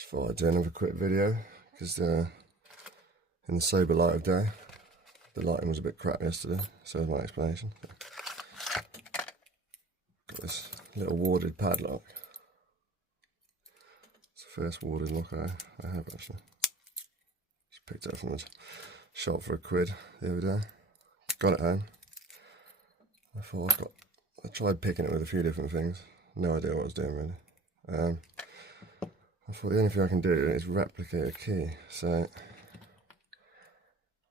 Just thought I'd do another quick video because in the sober light of day, the lighting was a bit crap yesterday, so my explanation. Got this little warded padlock. It's the first warded lock I have actually. Just picked it up from the shop for £1 the other day. Got it home. I tried picking it with a few different things. No idea what I was doing really. I thought the only thing I can do is replicate a key. So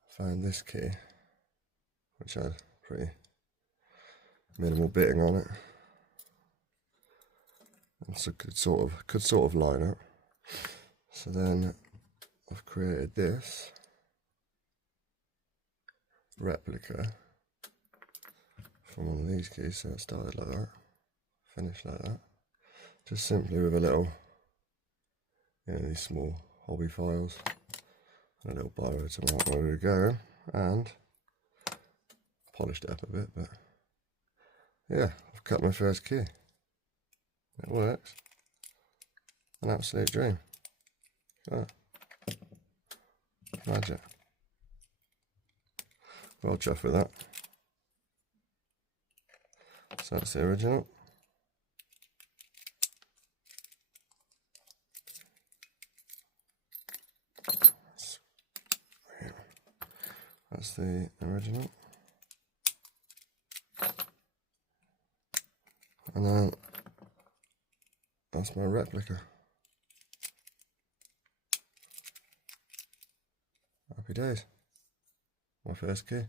I found this key, which had pretty minimal bitting on it, and so could sort of line up. So then I've created this replica from one of these keys. So it started like that, finished like that, just simply with a little, these small hobby files, and a little biro to mark where we were going, and polished it up a bit. But yeah, I've cut my first key. It works. An absolute dream. Oh. Magic. Well chuffed with that. So that's the original. That's the original. And then that's my replica. Happy days. My first key.